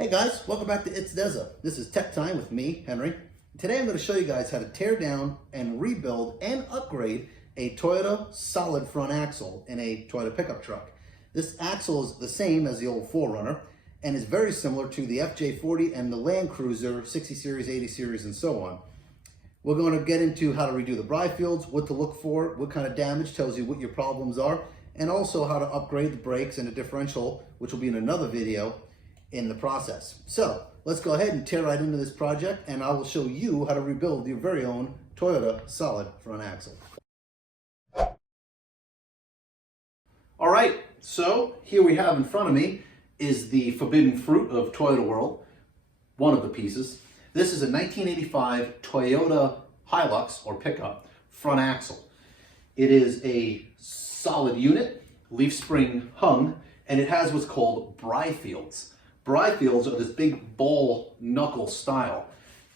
Hey guys, welcome back to It's Deza. This is Tech Time with me, Henry. Today I'm going to show you guys how to tear down and rebuild and upgrade a Toyota solid front axle in a Toyota pickup truck. This axle is the same as the old 4Runner and is very similar to the FJ40 and the Land Cruiser 60 Series, 80 Series, and so on. We're going to get into how to redo the Birfields, what to look for, what kind of damage tells you what your problems are, and also how to upgrade the brakes and the differential, which will be in another video in the process. So let's go ahead and tear right into this project, and I will show you how to rebuild your very own Toyota solid front axle. All right, so here we have in front of me is the forbidden fruit of Toyota world, one of the pieces. This is a 1985 Toyota Hilux or pickup front axle. It is a solid unit, leaf spring hung, and it has what's called Birfields. Birfields are this big ball knuckle style.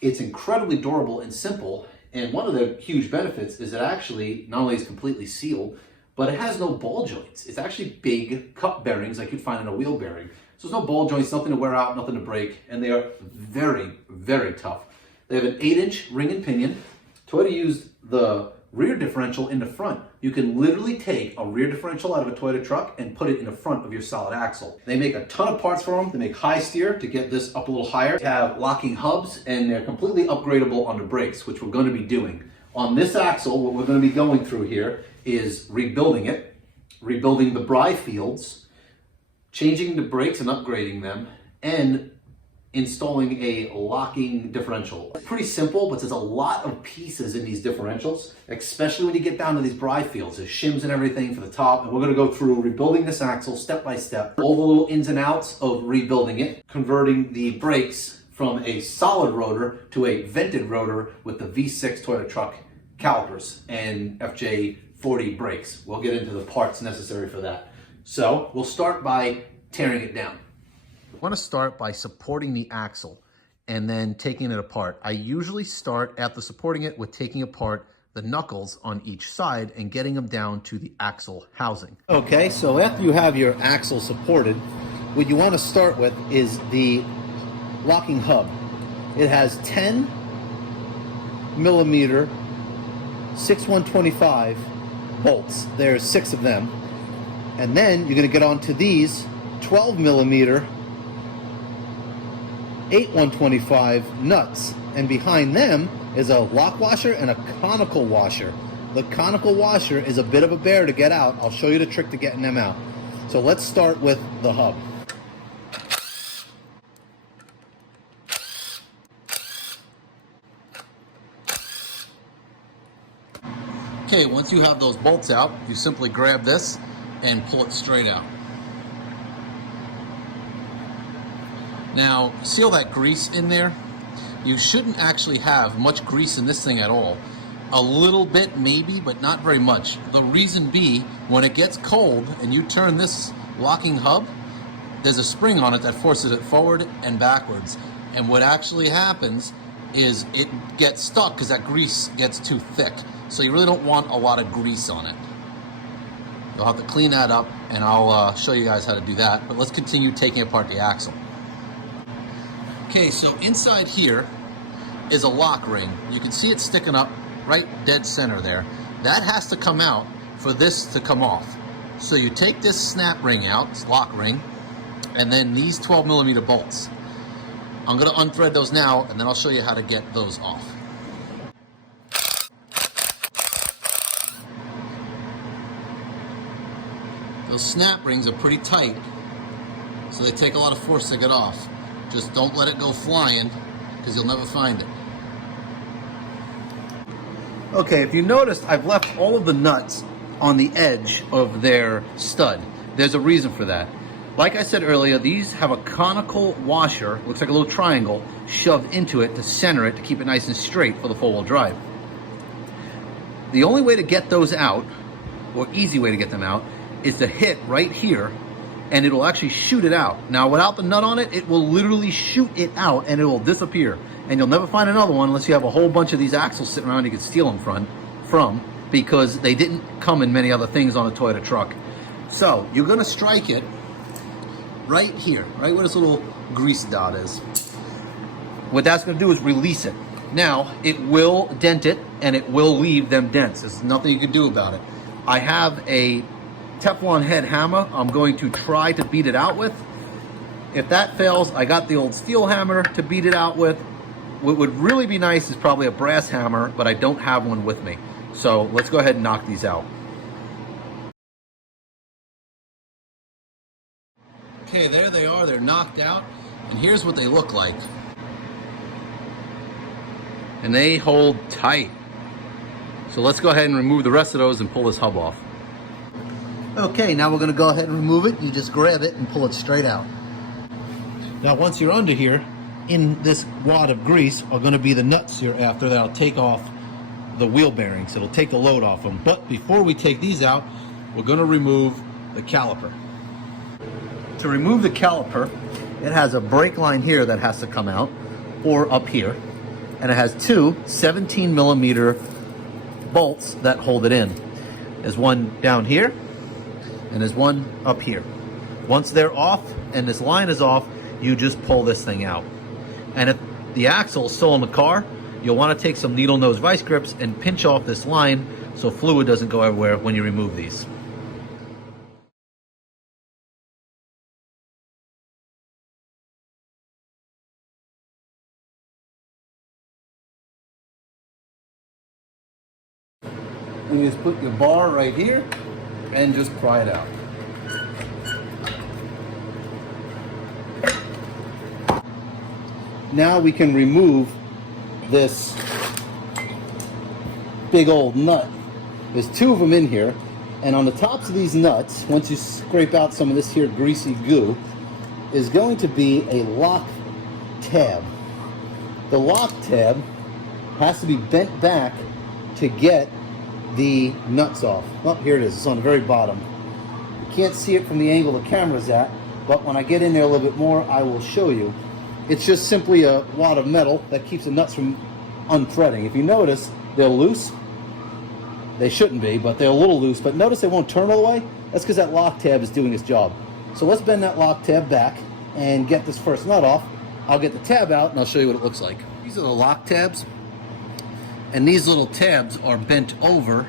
It's incredibly durable and simple, and one of the huge benefits is it actually not only is completely sealed, but it has no ball joints. It's actually big cup bearings like you'd find in a wheel bearing. So there's no ball joints, nothing to wear out, nothing to break, and they are very, very tough. They have an 8-inch ring and pinion. Toyota used the rear differential in the front. You can literally take a rear differential out of a Toyota truck and put it in the front of your solid axle. They make a ton of parts for them. They make high steer to get this up a little higher. They have locking hubs, and they're completely upgradable on the brakes, which we're going to be doing. On this axle, what we're going to be going through here is rebuilding it, rebuilding the Birfields, changing the brakes and upgrading them, and installing a locking differential. It's pretty simple, but there's a lot of pieces in these differentials, especially when you get down to these Birfields. There's shims and everything for the top, and we're gonna go through rebuilding this axle step by step, all the little ins and outs of rebuilding it, converting the brakes from a solid rotor to a vented rotor with the V6 Toyota truck calipers and FJ40 brakes. We'll get into the parts necessary for that. So we'll start by tearing it down. I want to start by supporting the axle and then taking it apart. I usually start after supporting it with taking apart the knuckles on each side and getting them down to the axle housing. Okay, so after you have your axle supported, what you want to start with is the locking hub. It has 10 millimeter 6125 bolts. There's 6 of them. And then you're going to get onto these 12 millimeter 8125 nuts, and behind them is a lock washer and a conical washer. The conical washer is a bit of a bear to get out. I'll show you the trick to getting them out. So let's start with the hub. Okay, once you have those bolts out, you simply grab this and pull it straight out. Now, see all that grease in there? You shouldn't actually have much grease in this thing at all. A little bit maybe, but not very much. The reason be, when it gets cold and you turn this locking hub, there's a spring on it that forces it forward and backwards. And what actually happens is it gets stuck because that grease gets too thick. So you really don't want a lot of grease on it. You'll have to clean that up, and I'll show you guys how to do that. But let's continue taking apart the axle. Okay, so inside here is a lock ring. You can see it sticking up right dead center there. That has to come out for this to come off. So you take this snap ring out, this lock ring, and then these 12 millimeter bolts. I'm gonna unthread those now, and then I'll show you how to get those off. Those snap rings are pretty tight, so they take a lot of force to get off. Just don't let it go flying, because you'll never find it. Okay, if you noticed, I've left all of the nuts on the edge of their stud. There's a reason for that. Like I said earlier, these have a conical washer, looks like a little triangle, shoved into it to center it to keep it nice and straight for the four-wheel drive. The only way to get those out, or easy way to get them out, is to hit right here, and it'll actually shoot it out. Now, without the nut on it, it will literally shoot it out and it will disappear. And you'll never find another one unless you have a whole bunch of these axles sitting around you can steal them from, because they didn't come in many other things on a Toyota truck. So you're gonna strike it right here, right where this little grease dot is. What that's going to do is release it. Now, it will dent it, and it will leave them dents. There's nothing you can do about it. I have a Teflon head hammer I'm going to try to beat it out with. If that fails, I got the old steel hammer to beat it out with. What would really be nice is probably a brass hammer, but I don't have one with me. So let's go ahead and knock these out. Okay, there they are. They're knocked out. And here's what they look like. And they hold tight. So let's go ahead and remove the rest of those and pull this hub off. Okay, now we're going to go ahead and remove it. You just grab it and pull it straight out. Now once you're under here, in this wad of grease are going to be the nuts you're after that'll take off the wheel bearings. It'll take the load off them. But before we take these out, we're going to remove the caliper. To remove the caliper, it has a brake line here that has to come out, or up here, and it has two 17 millimeter bolts that hold it in. There's one down here, and there's one up here. Once they're off, and this line is off, you just pull this thing out. And if the axle is still in the car, you'll want to take some needle nose vice grips and pinch off this line so fluid doesn't go everywhere when you remove these. You just put your bar right here and just pry it out. Now we can remove this big old nut. There's two of them in here, and on the tops of these nuts, once you scrape out some of this here greasy goo, is going to be a lock tab. The lock tab has to be bent back to get the nuts off. Oh, here it is. It's on the very bottom. You can't see it from the angle the camera's at, but when I get in there a little bit more, I will show you. It's just simply a wad of metal that keeps the nuts from unthreading. If you notice, they're loose. They shouldn't be, but they're a little loose. But notice they won't turn all the way. That's because that lock tab is doing its job. So let's bend that lock tab back and get this first nut off. I'll get the tab out and I'll show you what it looks like. These are the lock tabs. And these little tabs are bent over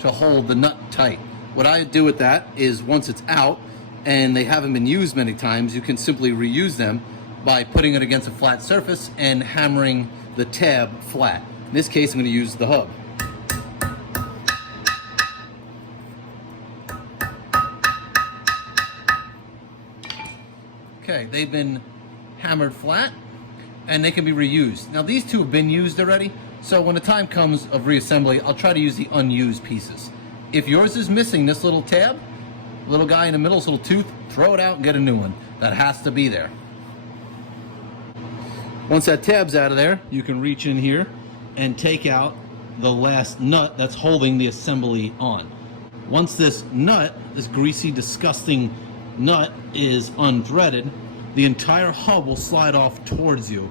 to hold the nut tight. What I do with that is once it's out and they haven't been used many times, you can simply reuse them by putting it against a flat surface and hammering the tab flat. In this case, I'm going to use the hub. Okay, they've been hammered flat and they can be reused. Now these two have been used already, so when the time comes of reassembly, I'll try to use the unused pieces. If yours is missing this little tab, little guy in the middle, this little tooth, throw it out and get a new one. That has to be there. Once that tab's out of there, you can reach in here and take out the last nut that's holding the assembly on. Once this nut, this greasy, disgusting nut is unthreaded, the entire hub will slide off towards you.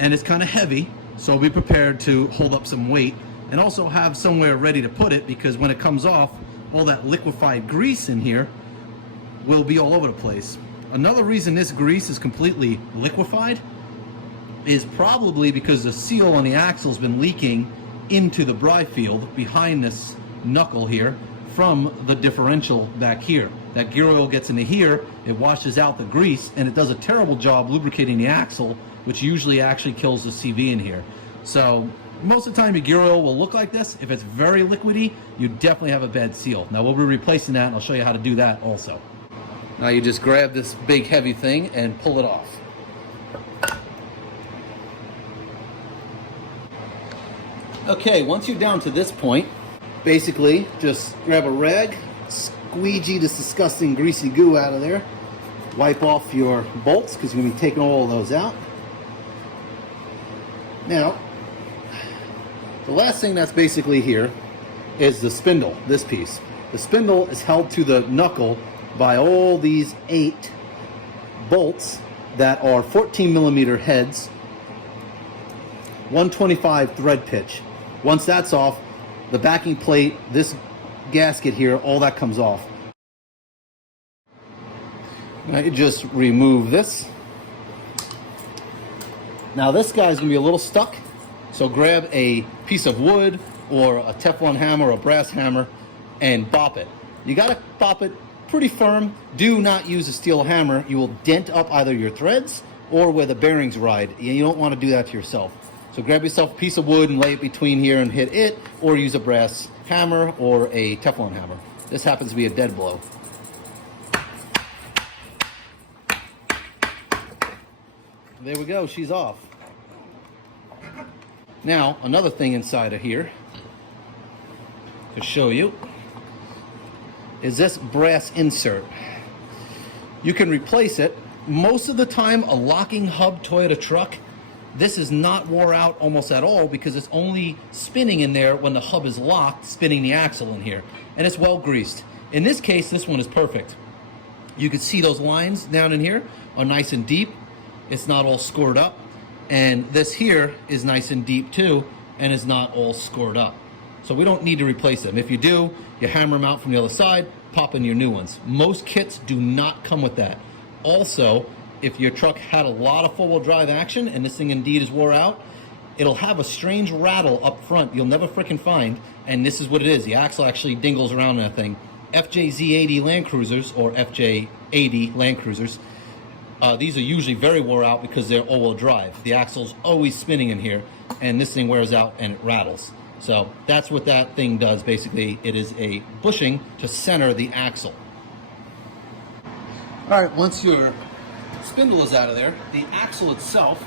And it's kind of heavy, so be prepared to hold up some weight and also have somewhere ready to put it, because when it comes off, all that liquefied grease in here will be all over the place. Another reason this grease is completely liquefied is probably because the seal on the axle has been leaking into the Birfield behind this knuckle here from the differential back here. That gear oil gets into here, it washes out the grease, and it does a terrible job lubricating the axle, which usually actually kills the CV in here. So most of the time your gear oil will look like this. If it's very liquidy, you definitely have a bad seal. Now we'll be replacing that, and I'll show you how to do that also. Now you just grab this big heavy thing and pull it off. Okay, once you're down to this point, basically just grab a rag, squeegee this disgusting greasy goo out of there, wipe off your bolts because you're going to be taking all of those out. Now, the last thing that's basically here is the spindle, this piece. The spindle is held to the knuckle by all these 8 bolts that are 14 millimeter heads, 125 thread pitch. Once that's off, the backing plate, this gasket here, all that comes off. Now you just remove this Now this guy's gonna be a little stuck, so grab a piece of wood or a Teflon hammer or a brass hammer and bop it. You gotta bop it pretty firm. Do not use a steel hammer. You will dent up either your threads or where the bearings ride. You don't want to do that to yourself. So grab yourself a piece of wood and lay it between here and hit it, or use a brass hammer or a Teflon hammer. This happens to be a dead blow. There we go, she's off. Now, another thing inside of here to show you is this brass insert. You can replace it. Most of the time, a locking hub Toyota truck, this is not wore out almost at all because it's only spinning in there when the hub is locked, spinning the axle in here, and it's well greased. In this case, this one is perfect. You can see those lines down in here are nice and deep. It's not all scored up. And this here is nice and deep too, and is not all scored up. So we don't need to replace them. If you do, you hammer them out from the other side, pop in your new ones. Most kits do not come with that. Also, if your truck had a lot of four-wheel drive action, and this thing indeed is wore out, it'll have a strange rattle up front you'll never frickin' find, and this is what it is. The axle actually dingles around in that thing. FJZ80 Land Cruisers, or FJ80 Land Cruisers, these are usually very wore out because they're all-wheel drive. The axle's always spinning in here, and this thing wears out and it rattles. So that's what that thing does. Basically, it is a bushing to center the axle. All right, once your spindle is out of there, the axle itself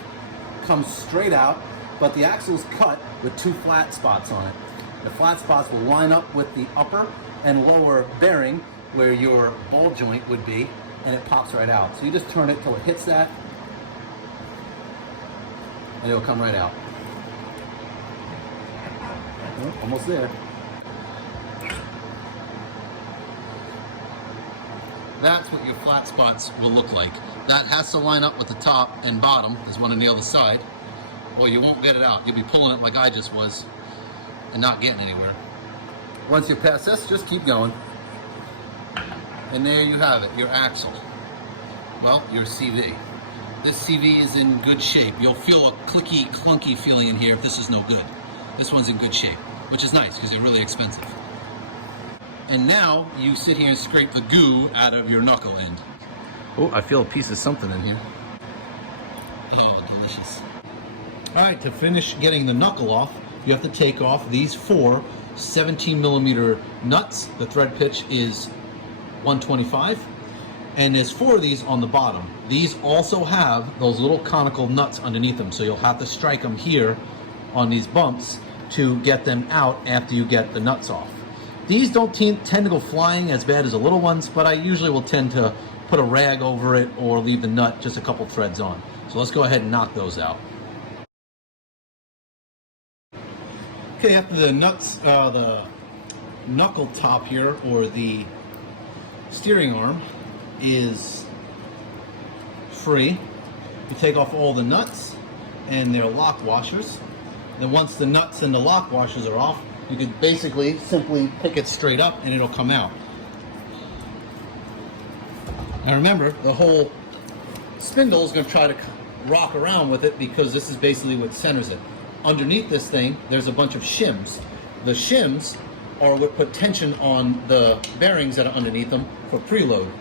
comes straight out, but the axle is cut with two flat spots on it. The flat spots will line up with the upper and lower bearing where your ball joint would be, and it pops right out. So you just turn it till it hits that, and it'll come right out. Oh, almost there. That's what your flat spots will look like. That has to line up with the top and bottom. There's one on the other side, or you won't get it out. You'll be pulling it like I just was and not getting anywhere. Once you pass this, just keep going. And there you have it, your axle. Well, your CV. This CV is in good shape. You'll feel a clicky, clunky feeling in here if this is no good. This one's in good shape, which is nice because they're really expensive. And now you sit here and scrape the goo out of your knuckle end. Oh, I feel a piece of something in here. Oh, delicious. All right, to finish getting the knuckle off, you have to take off these four 17mm nuts. The thread pitch is 125, and there's four of these on the bottom. These also have those little conical nuts underneath them, so you'll have to strike them here on these bumps to get them out after you get the nuts off. These don't tend to go flying as bad as the little ones, but I usually will tend to put a rag over it or leave the nut just a couple threads on. So let's go ahead and knock those out. Okay, after the nuts, the knuckle top here, or the steering arm, is free. You take off all the nuts and their lock washers. Then once the nuts and the lock washers are off, you can basically simply pick it straight up and it'll come out. Now remember, the whole spindle is going to try to rock around with it because this is basically what centers it. Underneath this thing, there's a bunch of shims. The shims are what put tension on the bearings that are underneath them for preload.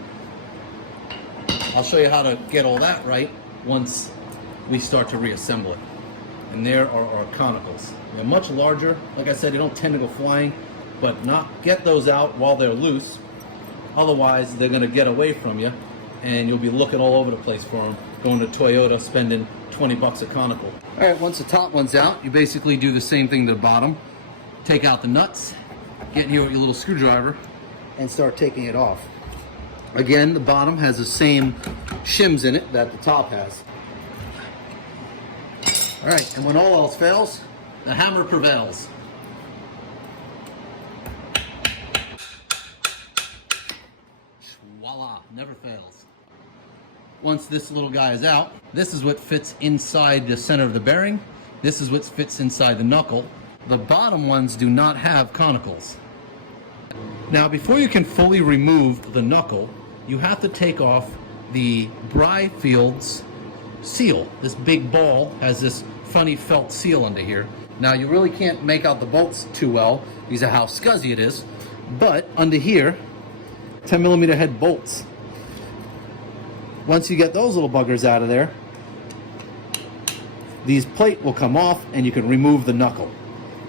I'll show you how to get all that right once we start to reassemble it. And there are our conicals. They're much larger. Like I said, they don't tend to go flying, but not get those out while they're loose. Otherwise, they're going to get away from you, and you'll be looking all over the place for them, going to Toyota, spending 20 bucks a conical. All right, once the top one's out, you basically do the same thing to the bottom. Take out the nuts, get in here with your little screwdriver, and start taking it off. Again, the bottom has the same shims in it that the top has. All right, and when all else fails, the hammer prevails. Voila, never fails. Once this little guy is out, this is what fits inside the center of the bearing. This is what fits inside the knuckle. The bottom ones do not have conicals. Now, before you can fully remove the knuckle, you have to take off the Birfield's seal. This big ball has this funny felt seal under here. Now you really can't make out the bolts too well because of how scuzzy it is, but under here, 10mm head bolts. Once you get those little buggers out of there, these plate will come off and you can remove the knuckle.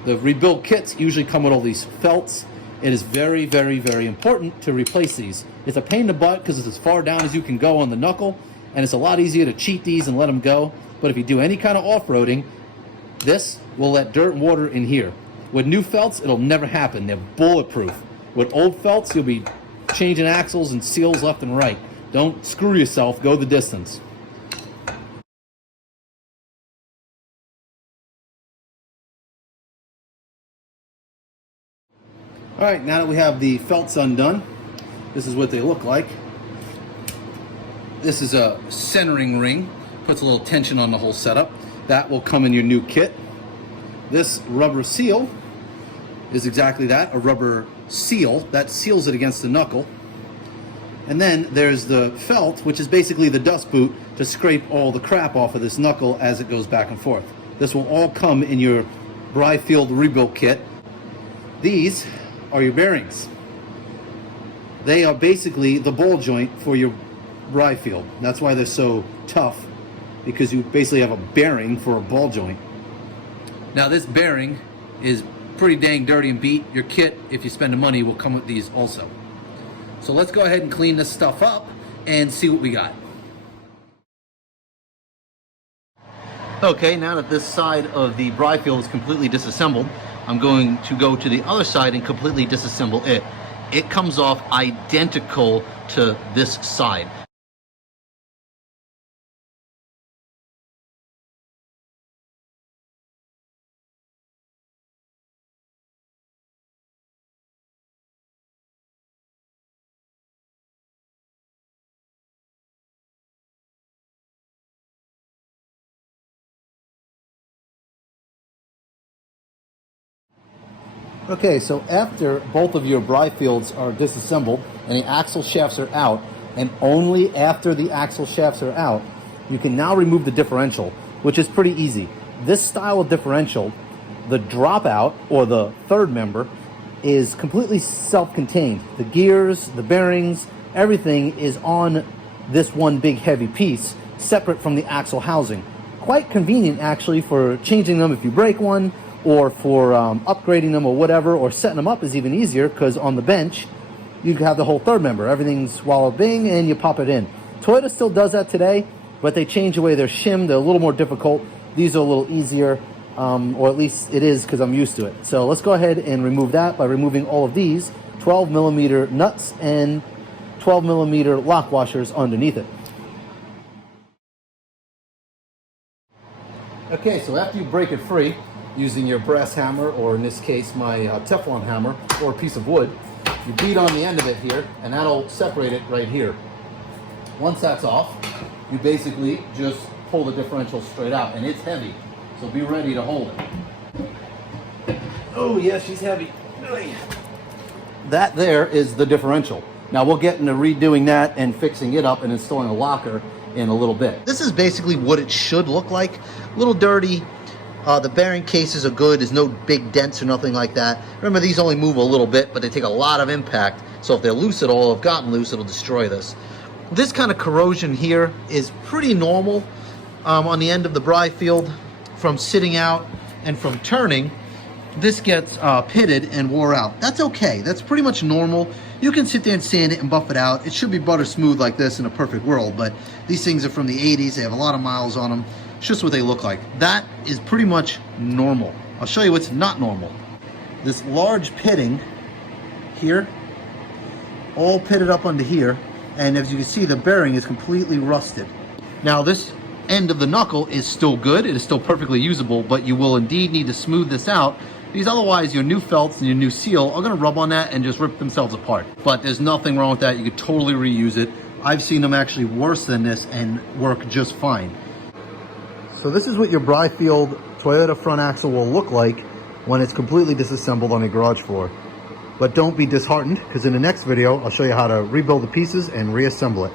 The rebuild kits usually come with all these felts. It is very, very, very important to replace these. It's a pain in the butt because it's as far down as you can go on the knuckle, and it's a lot easier to cheat these and let them go. But if you do any kind of off-roading, this will let dirt and water in here. With new felts, it'll never happen. They're bulletproof. With old felts, you'll be changing axles and seals left and right. Don't screw yourself, go the distance. All right, now that we have the felts undone, this is what they look like. This is a centering ring, puts a little tension on the whole setup. That will come in your new kit. This rubber seal is exactly that, a rubber seal that seals it against the knuckle. And then there's the felt, which is basically the dust boot to scrape all the crap off of this knuckle as it goes back and forth. This will all come in your Birfield rebuild kit. These are your bearings. They are basically the ball joint for your Birfield. That's why they're so tough, because you basically have a bearing for a ball joint. Now this bearing is pretty dang dirty and beat. Your kit, if you spend the money, will come with these also. So let's go ahead and clean this stuff up and see what we got. Okay, now that this side of the Birfield is completely disassembled, I'm going to go to the other side and completely disassemble it. It comes off identical to this side. Okay, so after both of your Birfields are disassembled and the axle shafts are out, and only after the axle shafts are out, you can now remove the differential, which is pretty easy. This style of differential, the dropout, or the third member, is completely self-contained. The gears, the bearings, everything is on this one big heavy piece, separate from the axle housing. Quite convenient, actually, for changing them if you break one, or for upgrading them or whatever, or setting them up is even easier, because on the bench you have the whole third member. Everything's walla bing and you pop it in. Toyota still does that today, but they change the way they're shimmed. They're a little more difficult. These are a little easier, or at least it is because I'm used to it. So let's go ahead and remove that by removing all of these 12mm nuts and 12mm lock washers underneath it. Okay, so after you break it free, using your brass hammer, or in this case my Teflon hammer, or a piece of wood, you beat on the end of it here, and that'll separate it right here. Once that's off, you basically just pull the differential straight out, and it's heavy, so be ready to hold it. Oh yeah, she's heavy. That there is the differential. Now we'll get into redoing that and fixing it up and installing a locker in a little bit. This is basically what it should look like. A little dirty. The bearing cases are good. There's no big dents or nothing like that. Remember, these only move a little bit, but they take a lot of impact. So if they're loose at all, have gotten loose, it'll destroy this. This kind of corrosion here is pretty normal on the end of the Birfield. From sitting out and from turning, this gets pitted and wore out. That's okay. That's pretty much normal. You can sit there and sand it and buff it out. It should be butter smooth like this in a perfect world, but these things are from the 80s. They have a lot of miles on them. It's just what they look like. That is pretty much normal. I'll show you what's not normal. This large pitting here, all pitted up under here, and as you can see, the bearing is completely rusted. Now this end of the knuckle is still good. It is still perfectly usable, but you will indeed need to smooth this out, because otherwise your new felts and your new seal are gonna rub on that and just rip themselves apart. But there's nothing wrong with that. You could totally reuse it. I've seen them actually worse than this and work just fine. So this is what your Birfield Toyota front axle will look like when it's completely disassembled on a garage floor. But don't be disheartened, because in the next video, I'll show you how to rebuild the pieces and reassemble it.